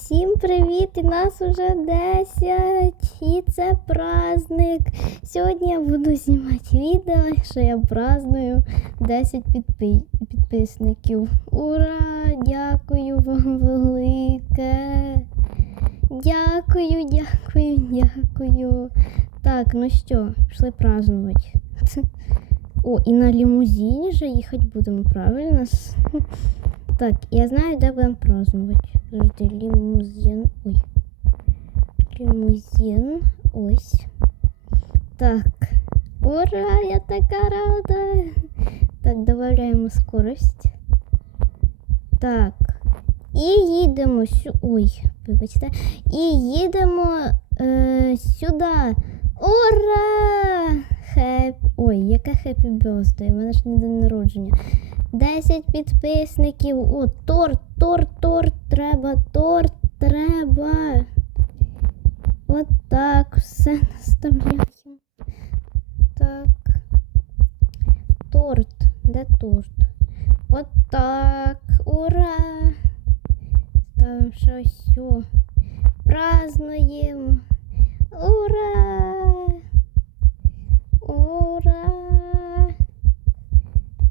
Всім привіт! І нас уже 10. І це праздник. Сьогодні я буду знімати відео, що я праздную 10 підпи- підписників. Ура! Дякую вам велике. Дякую, дякую, дякую. Так, ну що, пішли празднувати. О, і на лімузині же їхати будемо, правильно? Так, я знаю, де будемо празднувати. Подожди, лімузин. Ой. Лімузин. Ось. Так. Ура! Я така рада. Так, додаємо скорость. Так. І їдемо сю... Ой, вибачте. І їдемо е, сюди. Ура! Хеп... Ой, яке хеппі бёрздей, У мене ж не день народження. 10 підписників. О, торт, торт, торт, треба, торт, треба. От так, все наставляємо. Так. Торт. Де торт? От так. Ура! Ставимо щось. Все. Празднуємо. Ура! Ура!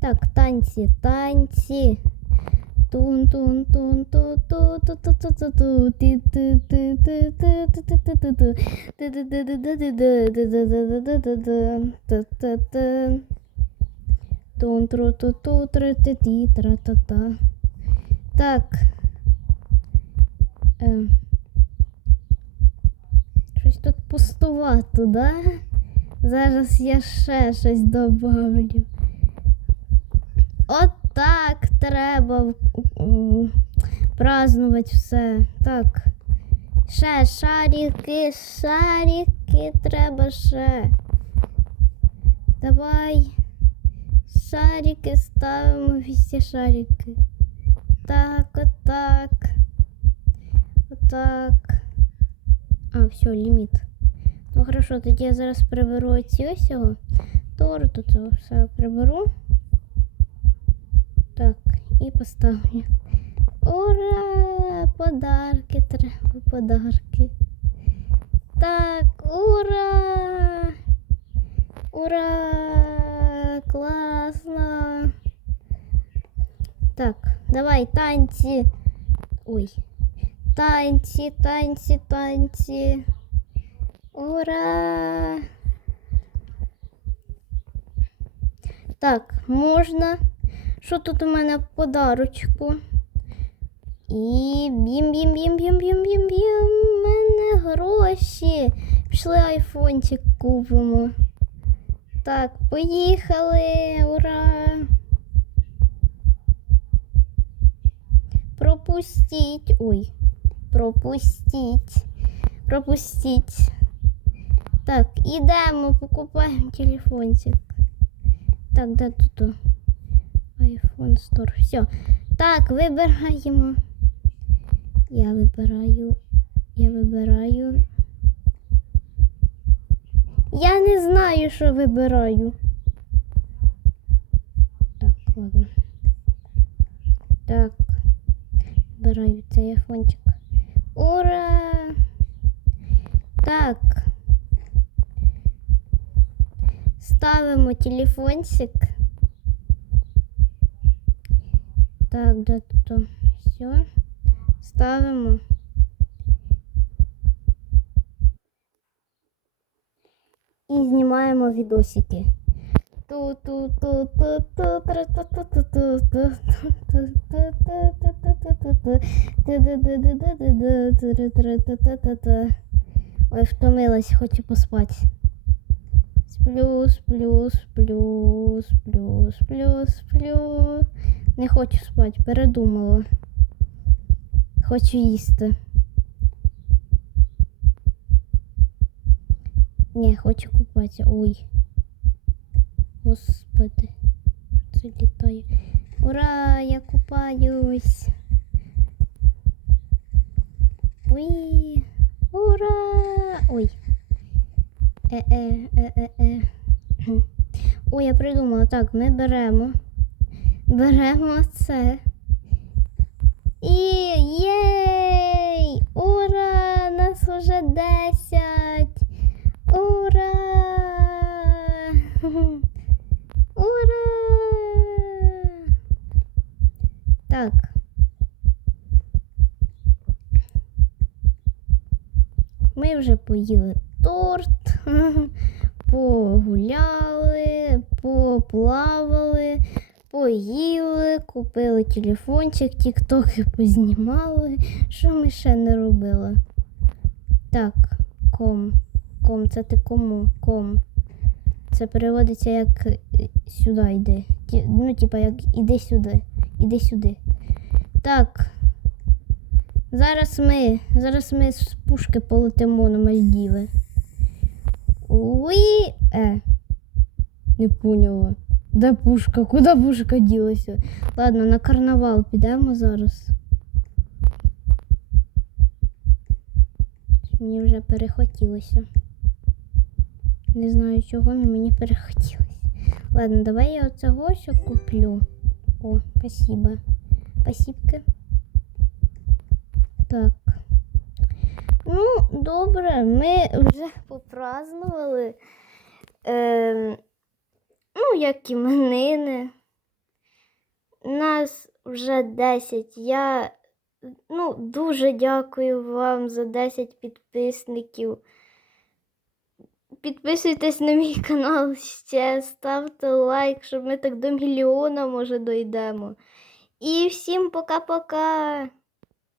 Так, танці, танці. Тун тун тун ту ту ту ту ту ту ту ти ти ти ти ти ти ти ти ти ти ти ти ти ти Так. Щось тут пустувато, да? Зараз я ще щось добавлю. От так треба празднувати все. Так. Ще шарики, шарики треба ще. Давай. Шарики ставимо всі шарики. Так, отак. Отак. А, все, ліміт. Ну хорошо, тоді я зараз приберу ці ось його. Торту це все приберу. Так, і поставлю. Ура! Подарки треба, подарки. Так, ура! Ура! Класно! Так, давай, танці. Ой. Танці, танці, танці. Ура! Так, можна. Що тут у мене в подарочку? І бім-бім-бім-бім-бім-бім-бім. У мене гроші. Пішли айфончик купимо. Так, поїхали. Ура! Пропустіть. Ой, пропустіть. Пропустіть. Так, ідемо, покупаємо телефончик. Так, де тут? iPhone Store. Все. Так, вибираємо. Я вибираю. Я вибираю. Я не знаю, що вибираю. Так, ладно. Так. Вибираю цей айфончик. Ура! Так. Ставимо телефончик. Так, де тут все. Ставимо. І знімаємо відосики. Ой, втомилась, хочу поспати. Сплю, сплю, сплю, сплю, сплю, сплю. Не хочу спати, передумала. Хочу їсти. Ні, хочу купатися. Ой. Господи. Це літає. Ура! Я купаюсь. Ой. Ура! Ой. Е-е-е-е-е. Ой, я придумала. Так, ми беремо беремо це. І єй! Ура! Нас уже 10! Ура! Ура! Так. Ми вже поїли торт, погуляли, поплавали поїли, купили телефончик, тіктоки познімали. Що ми ще не робили? Так, ком. Ком, це ти кому? Ком. Це переводиться як е, сюди йди. Ну, типа, як іди сюди. Іди сюди. Так. Зараз ми. Зараз ми з пушки полетимо на Мальдіви. Уї. Е. Не поняла. Де пушка? Куди пушка ділася? Ладно, на карнавал підемо зараз. Мені вже перехотілося. Не знаю чого, але мені перехотілося. Ладно, давай я оцього ще куплю. О, спасибо. Спасибки. Так. Ну, добре, ми вже попразнували. Е, ну, як іменини. Нас вже 10. Я ну, дуже дякую вам за 10 підписників. Підписуйтесь на мій канал ще, ставте лайк, щоб ми так до мільйона, може, дойдемо. І всім пока-пока!